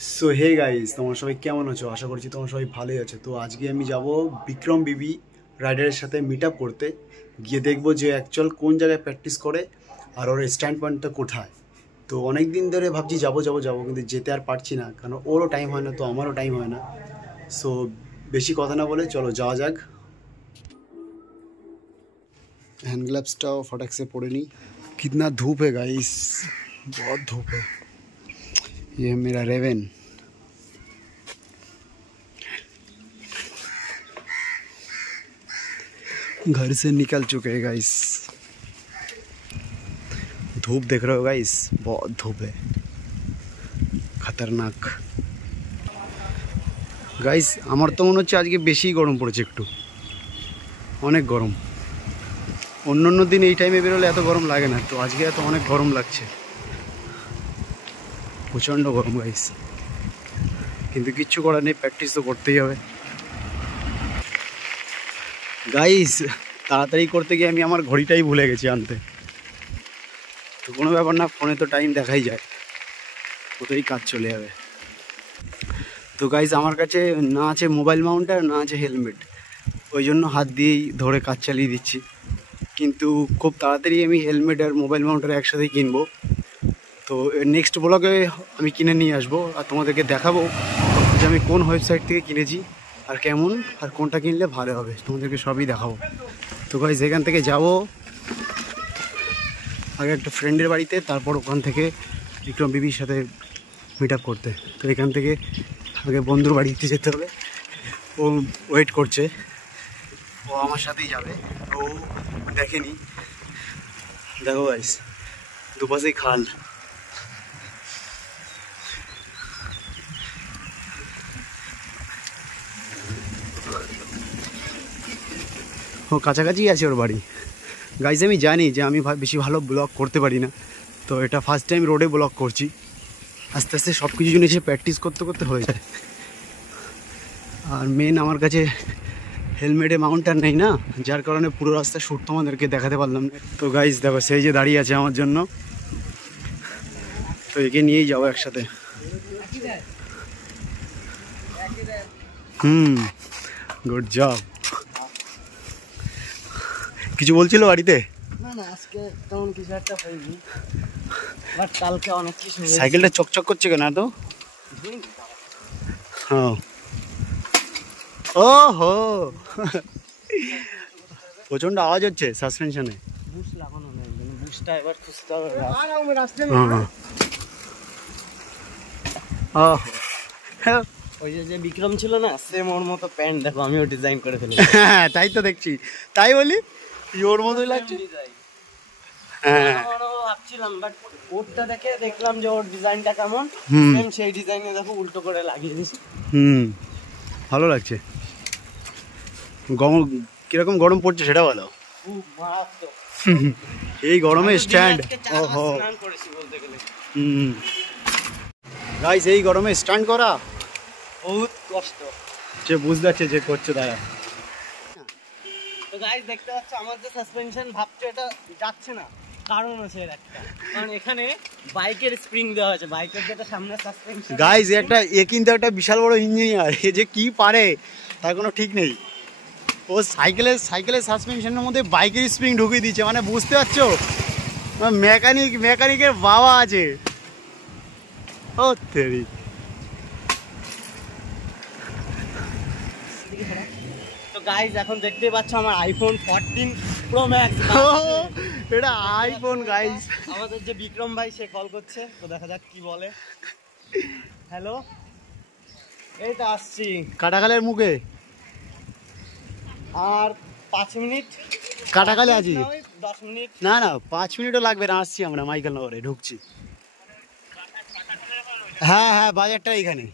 So hey guys, তোমরা সবাই কেমন আছো? আশা করছি তোমরা সবাই ভালোই আছো। তো আজকে আমি যাব বিক্রম বিবি রাইডারের সাথে মিট আপ করতে, গিয়ে দেখবো যে অ্যাকচুয়াল কোন জায়গায় প্র্যাকটিস করে আর ওর স্ট্যান্ড পয়েন্টটা কোথায়। তো অনেক দিন ধরে ভাবছি যাবো যাবো যাবো, কিন্তু যেতে আর পারছি না, কারণ ওরও টাইম হয় না, তো আমারও টাইম হয় না। সো বেশি কথা না বলে চলো যাওয়া যাক। हैंड ग्लव्सটাও फटाक से पड़े नहीं। कितना धूप है गाइस, बहुत धूप है। ये है मेरा रेवन। घर से निकल चुके हैं गाइस। धूप देख रहे हो गाइस, बहुत धूप है, खतरनाक। গাইস আমার তো মনে হচ্ছে আজকে বেশি গরম পড়েছে, একটু অনেক গরম। অন্য দিন এই টাইমে বেরোলে এত গরম লাগে না, তো আজকে এত অনেক গরম লাগছে, প্রচণ্ড গরম গাইস। কিন্তু কিচ্ছু করার নেই, প্র্যাকটিস তো করতেই হবে গাইস। তাড়াতাড়ি করতে গিয়ে আমি আমার ঘড়িটাই ভুলে গেছি আনতে। তো কোনো ব্যাপার না, ফোনে তো টাইম দেখাই যায়, ওটাই কাজ চলে যাবে। তো গাইস আমার কাছে না আছে মোবাইল মাউন্টার, না আছে হেলমেট, ওই জন্য হাত দিয়েই ধরে কাজ চালিয়ে দিচ্ছি। কিন্তু খুব তাড়াতাড়ি আমি হেলমেট আর মোবাইল মাউন্টার একসাথেই কিনবো। তো নেক্সট ব্লগে আমি কিনে নিয়ে আসবো আর তোমাদেরকে দেখাবো যে আমি কোন ওয়েবসাইট থেকে কিনেছি আর কেমন, আর কোনটা কিনলে ভালো হবে, তোমাদেরকে সবই দেখাবো। তো গাইস এখান থেকে যাবো আগে একটা ফ্রেন্ডের বাড়িতে, তারপর ওখান থেকে বিক্রম বিবির সাথে মিট আপ করতে। তো এখান থেকে আগে বন্ধুর বাড়িতে যেতে হবে, ও ওয়েট করছে, ও আমার সাথেই যাবে। ও দেখেনি, দেখো গাইস দুপাশেই খাল। ও কাছাকাছি আছে ওর বাড়ি। গাইস আমি জানি যে আমি বেশি ভালো ব্লগ করতে পারি না, তো এটা ফার্স্ট টাইম রোডে ব্লগ করছি। আস্তে আস্তে সব কিছু জিনিস প্র্যাকটিস করতে করতে হয়ে যায়। আর মেন আমার কাছে হেলমেটে মাউন্টার নেই না, যার কারণে পুরো রাস্তা শ্যুট তোমাদেরকে দেখাতে পারলাম না। তো গাইস দেখো সেই যে দাঁড়িয়ে আছে আমার জন্য, তো একে নিয়েই যাবো একসাথে। Good job. কিছু বলছিল বাড়িতে? না না, আজকে তেমন কিছু একটা হয়নি, বাট কালকে অনেক কিছু। সাইকেলটা চকচক করছে কেন এত? হ্যাঁ, ও হো, প্রচন্ড আওয়াজ হচ্ছে সাসপেনশনে। বুশ লাগানো নেই, বুশটা এবার খুঁজতে হবে। ওই যে বিক্রম ছিল না, সেম ওর মতো প্যান্ট দেখো আমিও ডিজাইন করে ফেলি। হ্যাঁ তাই তো দেখছি, তাই বলি ওর মতোই লাগছে। হ্যাঁ ভাবছিলাম, বাট ওরটা দেখে দেখলাম যে ওর ডিজাইনটা কেমন, সেম সেই ডিজাইনে দেখো উল্টো করে লাগিয়ে দিয়েছি। ভালো লাগছে। গরম কিরকম গরম পড়ছে সেটা বলো। খুব মারাত্মক এই গরমে স্ট্যান্ড, ওহো স্নান করেছি বলতে গেলে। গাইস এই গরমে স্ট্যান্ড করা বহুত কষ্ট, যে বুঝতে পারছে যে করছে তারা। তো গাইস দেখতে পাচ্ছ আমার যে সাসপেনশন ভাবছো এটা যাচ্ছে না, কারণ আছে এর একটা, কারণ এখানে বাইকের স্প্রিং দেওয়া আছে, বাইকের যেটা সামনে সাসপেনশন। গাইস একটা এ কিন্তু একটা বিশাল বড় ইঞ্জিনিয়ার, এ যে কি পারে তার কোনো ঠিক নেই। ও সাইকেলের সাসপেনশনের মধ্যে বাইকের স্প্রিং ঢুকিয়ে দিচ্ছে, মানে বুঝতে পারছো মেকানিকের বাবা আছে। ও তেরি, তো গাইস এখন দেখতেই পাচ্ছ আমার আইফোন 14 প্রো ম্যাক্স। এটা আইফোন গাইস। আমাদের যে বিক্রম ভাই সে কল করছে, তো দেখা যাক কি বলে। হ্যালো, এই তো আসছি কাটাখালের মুখে, আর 5 মিনিট। কাটাখালে আছি। 10 মিনিট না না 5 মিনিটও লাগবে না, আসছি আমরা মাইকেল নগরে ঢুকছি। হ্যাঁ হ্যাঁ বাজারটা এখানে,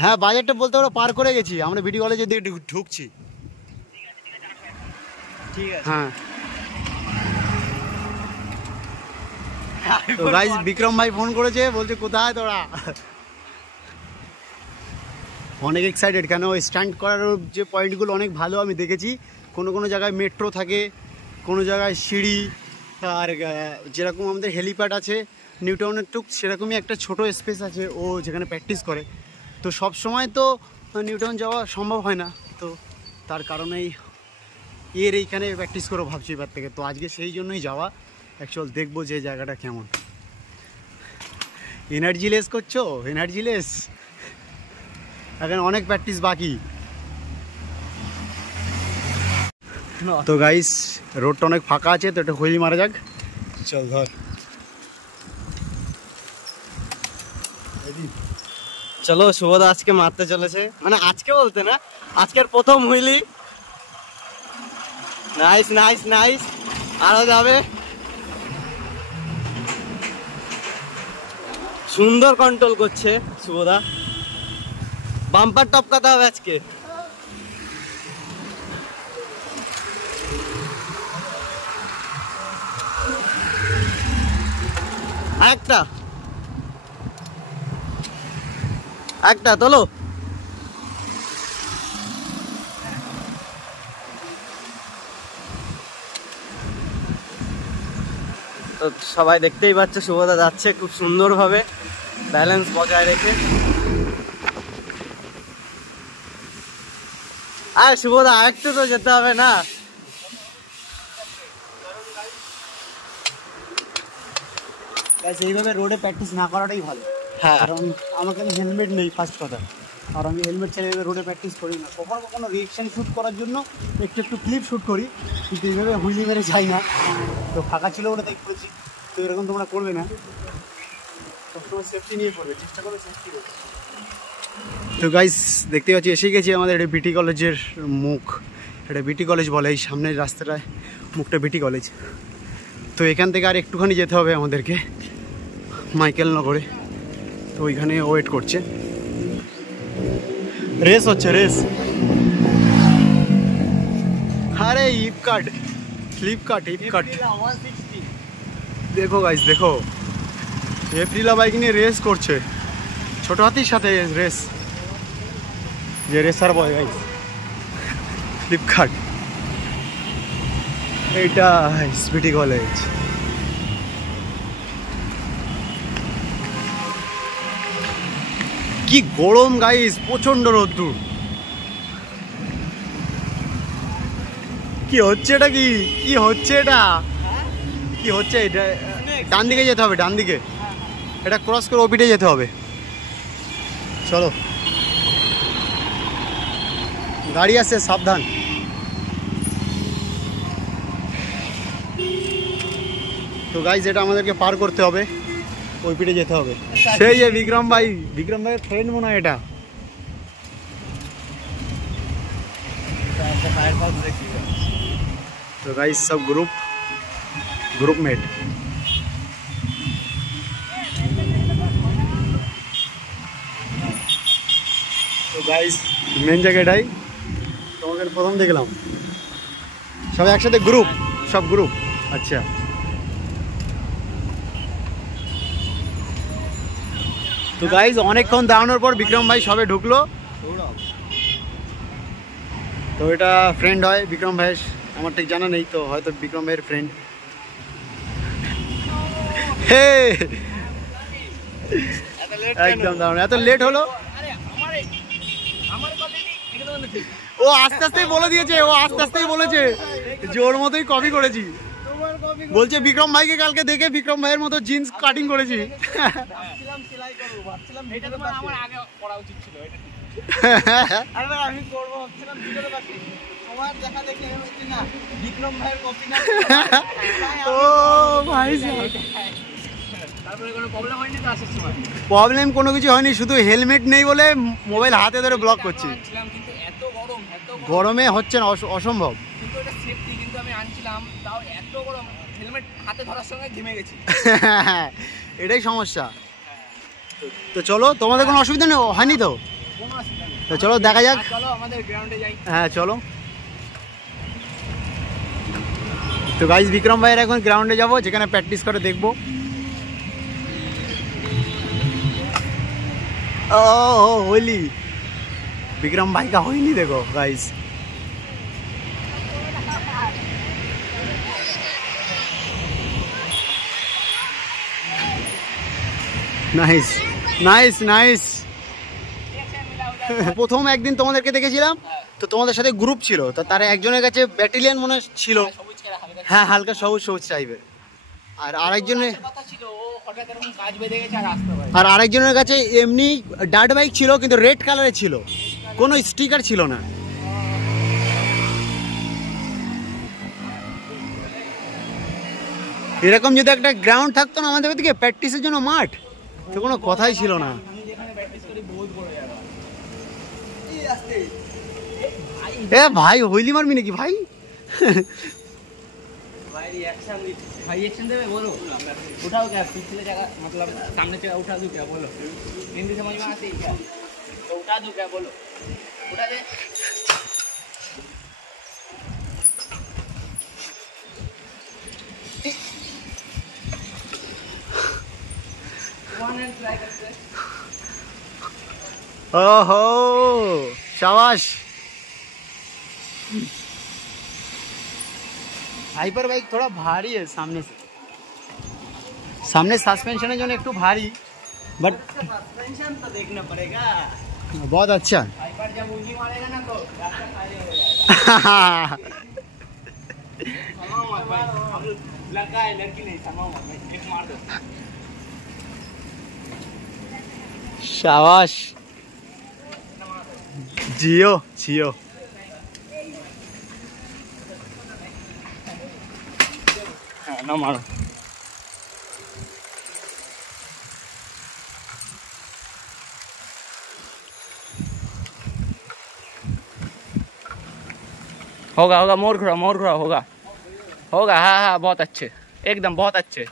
হ্যাঁ বাজারটা বলতে আমরা পার করে গেছি, আমরা ভিডিও কলেজের দিকে ঢুকছি। ঠিক আছে হ্যাঁ তো গাইস বিক্রম ভাই ফোন করেছে, বলছে কোথায় তোরা। অনেক এক্সাইটেড, কেন স্ট্যান্ড করার যে পয়েন্টগুলো অনেক ভালো আমি দেখেছি। কোনো জায়গায় মেট্রো থাকে, কোনো জায়গায় সিঁড়ি, আর যেরকম আমাদের হেলিপ্যাড আছে নিউটাউনের টুক সেরকমই একটা ছোট স্পেস আছে ও যেখানে প্র্যাকটিস করে। তো সব সময় তো নিউটাউন যাওয়া সম্ভব হয় না, তো তার কারণেই এইখানে প্র্যাকটিস করে ভাবছি এবার থেকে। তো আজকে সেই জন্যই যাওয়া অ্যাকচুয়াল, দেখবো যে জায়গাটা কেমন। এনার্জি লেস করছো? Energy less? এখন অনেক প্র্যাকটিস বাকি। তো গাইস রোডটা অনেক ফাঁকা আছে, তো এটা হুইল মারা যাক। চল ধর। চলো, শুভদা আজকে মারতে চলেছে, মানে আজকে বলতে না, আজকের প্রথম হুইলি। নাইস নাইস নাইস, আরো যাবে। সুন্দর কন্ট্রোল করছে শুভদা। বাম্পার টপকাতে হবে আজকে। একটা তোলো। তো সবাই দেখতেই পাচ্ছে শুভদা যাচ্ছে খুব সুন্দরভাবে ব্যালেন্স বজায় রেখে। আর শুভদা আরেকটু তো যেতে হবে না? এইভাবে রোডে প্র্যাকটিস না করাটাই ভালো। হ্যাঁ, কারণ আমার কাছে হেলমেট নেই ফার্স্ট কথা, আর আমি হেলমেট ছেড়ে এইভাবে রোডে প্র্যাকটিস করি না। কখনো কখনো রিয়েকশান শ্যুট করার জন্য একটু একটু ক্লিপ শ্যুট করি, কিন্তু এইভাবে হুইলি মেরে যাই না। তো ফাঁকা ছিল বলে তাই করেছি। তো এরকম তোমরা করবে না, সবসময় সেফটি নিয়ে করবে, চেষ্টা করবে সেফটি করবে। তো গাইস দেখতে পাচ্ছি এসে গেছি আমাদের এটা বিটি কলেজের মুখ। এটা বিটি কলেজ বলে, এই সামনের রাস্তাটায় মুখটা বিটি কলেজ। তো এখান থেকে আর একটুখানি যেতে হবে আমাদেরকে মাইকেল নগরে। তো ওইখানে ওয়েট করছে, রেস হচ্ছে রেস। আরে ইপকাট, ফ্লিপকার্ট ইপকাট। দেখো গাইস দেখো, এপ্রিলা বাইক নিয়ে রেস করছে, ছোট হাতির সাথে রেস। যে রেসার বয় গাইস ফ্লিপকার্ট। এইটা বিটি কলেজ। কি গরম গাইস, প্রচন্ড রোদ্দুর। কি হচ্ছে এটা? কি হচ্ছে এটা? কি হচ্ছে এটা? ডান দিকে যেতে হবে, ডান দিকে। এটা ক্রস করে ওপিটে যেতে হবে। চলো, গাড়ি আসছে, সাবধান। তো গাইস এটা আমাদেরকে পার করতে হবে, ওই পিঠে যেতে হবে। সেই যে বিক্রম ভাইয়ের ফ্রেন্ড মনে হয় এটা। তো গাইস সব গ্রুপ মেट। তো গাইস মেন জায়গাটাই তোমাদের প্রথম দেখলাম, সবাই একসাথে গ্রুপ, সব গ্রুপ। আচ্ছা, তো গাইস অনেকক্ষণ দাঁড়ানোর পর বিক্রম ভাই সবে ঢুকলো। তো এটা ফ্রেন্ড হয় বিক্রম ভাইয়ের, আমার ঠিক জানা নেই, তো হয়তো বিক্রম ভাইয়ের ফ্রেন্ড। হে একদম দাঁড়ানো, এত লেট হলো। ও আস্তে আস্তেই বলে দিয়েছে, ও আস্তে আস্তেই বলেছে যে ওর মতোই কপি করেছি। বলছে বিক্রম ভাইকে কালকে দেখে বিক্রম ভাইয়ের মতো জিন্স কাটিং করেছি। প্রবলেম কোনো কিছু হয়নি, শুধু হেলমেট নেই বলে মোবাইল হাতে ধরে ব্লক করছি। গরমে হচ্ছে না, অসম্ভব। এটাই সমস্যা। তো চলো, তোমাদের কোনো অসুবিধা নেই হয়নি তো? তো চলো দেখা যাক। হ্যাঁ চলো। তো গাইস বিক্রম ভাইয়ের এখন গ্রাউন্ডে যাবো, যেখানে প্র্যাকটিস করে দেখবো। ও होली विक्रम भाई का होली देखो गाइस। Nice nice nice. প্রথম একদিন তোমাদেরকে দেখেছিলাম তো তোমাদের সাথে গ্রুপ ছিল, তো তার একজনের কাছে ব্যাটালিয়ন মনে ছিল, হ্যাঁ হালকা সবুজ সবুজ টাইপের, আর আরেকজনের আরেকজনের কাছে এমনি ডার্ট বাইক ছিল কিন্তু রেড কালারের ছিল, কোনো স্টিকার ছিল না। এরকম যদি একটা গ্রাউন্ড থাকতো না আমাদের দিকে প্র্যাকটিসের জন্য মাঠ, তো কোনো কথাই ছিল না। এ ভাই হইলি মারবি নাকি ভাই? भाई एक्शन दे बोलो, उठाओ क्या पिछले जगह, मतलब सामने से उठा दूं क्या बोलो, हिंदी समझ में आती है क्या? तो उठा दूं क्या बोलो, उठा दे। ओहो शाबाश। हाइपर बाइक थोड़ा भारी है सामने से, सामने सस्पेंशन है जो एकटू भारी, बट सस्पेंशन तो देखना पड़ेगा। बहुत अच्छा। हाइपर जब उल्टी मारेगा ना तो रास्ता खाली हो जाएगा। समाओ मत भाई, हम लड़का है लड़की नहीं, समाओ मत भाई, किक मार दो। शाबाश जियो जियो। ना मारो। होगा होगा, मोर घुरा होगा होगा, हाँ हाँ बहुत अच्छे, एकदम बहुत अच्छे।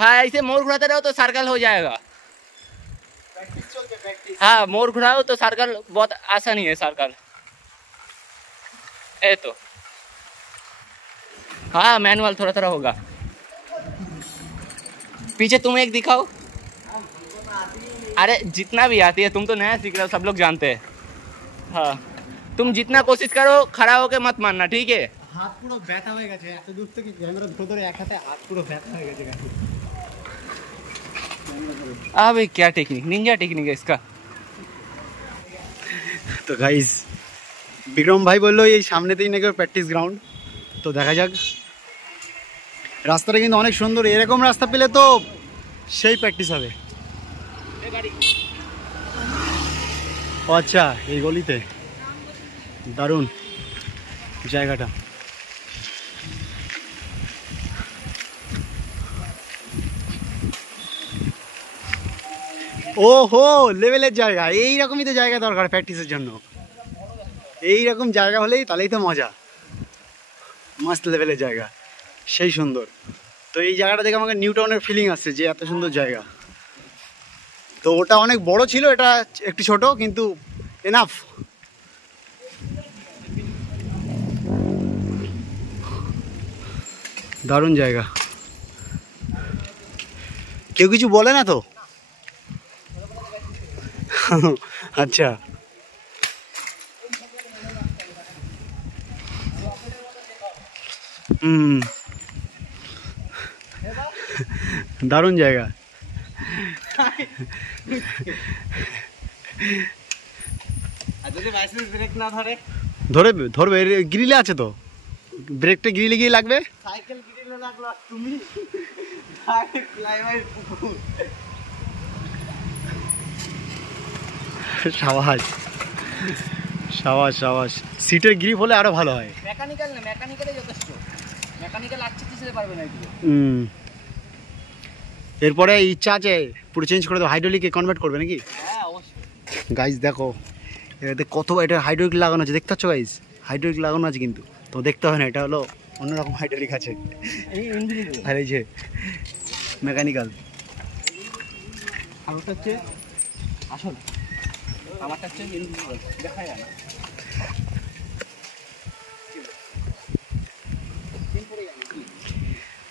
हाँ ऐसे मोर घुराते रहो तो सर्कल हो जाएगा। हाँ मोर घुराओ तो सर्कल बहुत आसानी है, सर्कल ए तो हाँ मैनुअल थोड़ा थोड़ा होगा। पीछे तुम एक दिखाओ। अरे जितना भी आती है, तुम तो नया सीख रहे हो, सब लोग जानते हैं। हाँ तुम जितना कोशिश करो खड़ा होके मत मारना, ठीक है? हाथ পুরো ব্যথা হয়ে গেছে, এত দূর থেকে ক্যামেরা ধরে এক হাতে হাত পুরো ব্যথা হয়ে গেছে। अबे क्या टेक्निक, निंजा टेक्निक है इसका। তো গাইস বিক্রম ভাই বললো এই সামনেতেই নাকি প্র্যাকটিস গ্রাউন্ড, তো দেখা যাক। রাস্তাটা কিন্তু অনেক সুন্দর, এরকম রাস্তা পেলে তো সেই প্র্যাকটিস হবে। ও আচ্ছা এই গলিতে দারুণ জায়গাটা। ওহো লেভেলের জায়গা, এইরকমই তো জায়গা দরকার প্র্যাকটিসের জন্য। এইরকম জায়গা হলেই তাহলেই তো মজা, মাস্ট লেভেলের জায়গা, সেই সুন্দর। তো এই জায়গাটা দেখে আমাকে নিউ টাউনের ফিলিং আসছে যে এত সুন্দর জায়গা। তো ওটা অনেক বড় ছিল, এটা একটু ছোট কিন্তু এনাফ। দারুণ জায়গা, কেউ কিছু বলে না তো? আচ্ছা দারুণ জায়গা। ধরবে ধরবে, গ্রিলে আছে তো, ব্রেকটা গ্রিলে গিয়ে লাগবে। সাইকেল গ্রিলে লাগলো আর তুমি সাবাস সাবাস সাবাস। সিটের গ্রিপ হলে আরো ভালো হয়। মেকানিক্যাল না, মেকানিক্যালে যথেষ্ট, মেকানিক্যাল আচ্ছা কিছু পারবে না এগুলো। এরপরে ইচ্ছা আছে পুরো চেঞ্জ করে দেবো, হাইড্রোলিকে কনভার্ট করবে নাকি? হ্যাঁ অবশ্যই। গাইস দেখো এটাতে কত, এটা হাইড্রোলিক লাগানো আছে দেখতে পাচ্ছ গাইস, হাইড্রোলিক লাগানো আছে কিন্তু তো দেখতে হয় না, এটা হলো অন্যরকম হাইড্রোলিক আছে। আর এই যে মেকানিক্যাল, আর ওটা হচ্ছে আসল, আমারটা হচ্ছে দেখা যায় না।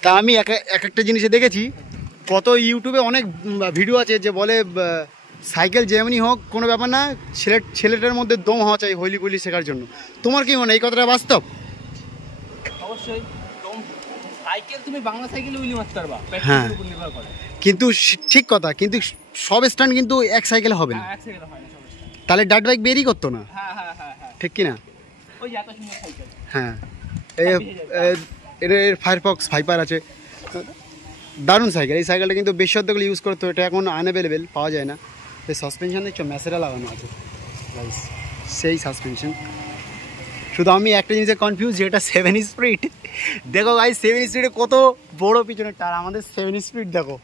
তা আমি এক একটা জিনিসে দেখেছি, কত ইউটিউবে অনেক ভিডিও আছে যে বলে সাইকেল যেমনি হোক কোনো ব্যাপার না, ছেলেটার মধ্যে দম হওয়া চাই হইলি গুলি শেখার জন্য। তোমার কি মনে হয় এই কথাটা বাস্তব? অবশ্যই, সাইকেল তুমি বাংলা সাইকেলে উইলি মারতে পারবা, হ্যাঁ প্র্যাকটিসের উপর নির্ভর করে। কিন্তু ঠিক কথা, কিন্তু সব স্ট্যান্ড কিন্তু এক সাইকেলে হবে না, এক সেকেন্ড হয় না সমস্যা। তাহলে ডার্ট বাইক বেরই করতো না, হ্যাঁ হ্যাঁ হ্যাঁ হ্যাঁ, ঠিক কি না? ওই এত সুন্দর সাইকেল। হ্যাঁ, এর ফায়ারফক্স ভাইপার আছে, দারুণ সাইকেল। এই সাইকেলটা কিন্তু বেশি ইউজ করতো, এটা এখন আনঅ্যাভেলেবেল, পাওয়া যায় না। এই সাসপেনশন দেখছো ম্যাসেরা লাগানো আছে গাইস, সেই সাসপেনশন। শুধু আমি একটা জিনিসে কনফিউজ, যেটা 7 স্পিড। দেখো গাইস 7 স্পিডে কত বড় পিছনে টার, আমাদের 7 স্পিড দেখো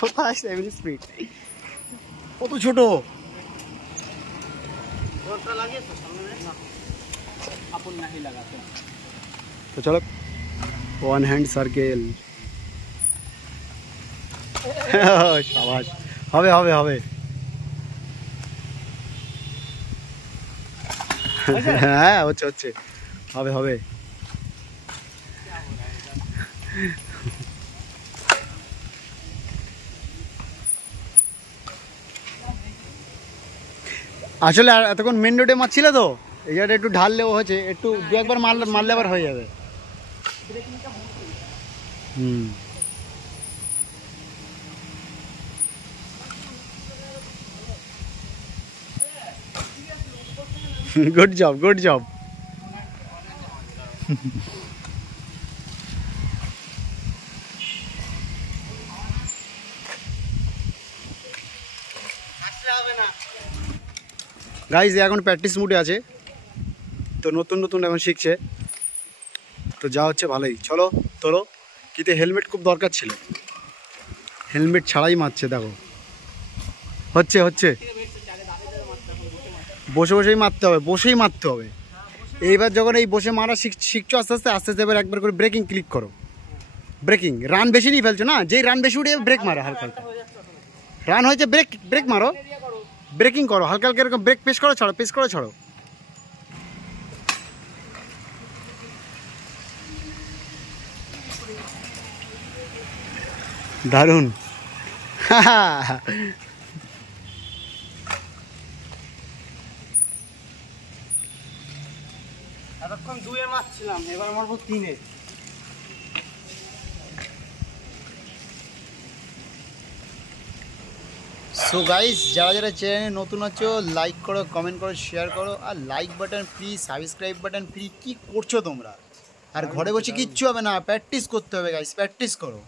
কোথায় 7 স্পিড, কত ছোট। ওটা লাগিয়েছো সামনে না, আপন নাহি লাগাতে। তো চলো, ওয়ান হ্যান্ড সার্কেল। সাবাস, হবে হবে হবে। হ্যাঁ হচ্ছে হচ্ছে, হবে হবে। আসলে আর এতক্ষণ মেন রোডে মারছিল তো, এই জায়গাটা একটু ঢাললেও হয়েছে, একটু দু একবার মারলে আবার হয়ে যাবে। হুম, গুড জব গুড জব। আসলে হবে না। গাইজ এখন প্র্যাকটিস মুডে আছে, তো নতুন নতুন এখন শিখছে, তো যা হচ্ছে ভালোই। চলো তোলো, কিন্তু হেলমেট খুব দরকার ছিল, হেলমেট ছাড়াই মারছে দেখো। হচ্ছে হচ্ছে, বসে বসেই মারতে হবে, বসেই মারতে হবে। এইবার যখন এই বসে মারা শিখছো আস্তে আস্তে আস্তে আস্তে, এবার একবার করে ব্রেকিং ক্লিক করো। ব্রেকিং রান বেশি নিয়ে ফেলছো না, যেই রান বেশি উঠে ব্রেক মারো হালকা হালকা, রান হয়েছে ব্রেক ব্রেক মারো, ব্রেকিং করো হালকা হালকা, এরকম ব্রেক পেস করো ছাড়ো, পেস করো ছাড়ো। দারুণ। এতক্ষণ 2 এ মারছিলাম, এবার মারবো 3 এ। সো গাইস, যারা যারা চ্যানেলে নতুন আছো লাইক করো, কমেন্ট করো, শেয়ার করো, আর like button free, subscribe button free. কি করছো তোমরা? আর ঘরে বসে কিচ্ছু হবে না, প্র্যাকটিস করতে হবে গাইস, প্র্যাকটিস করো।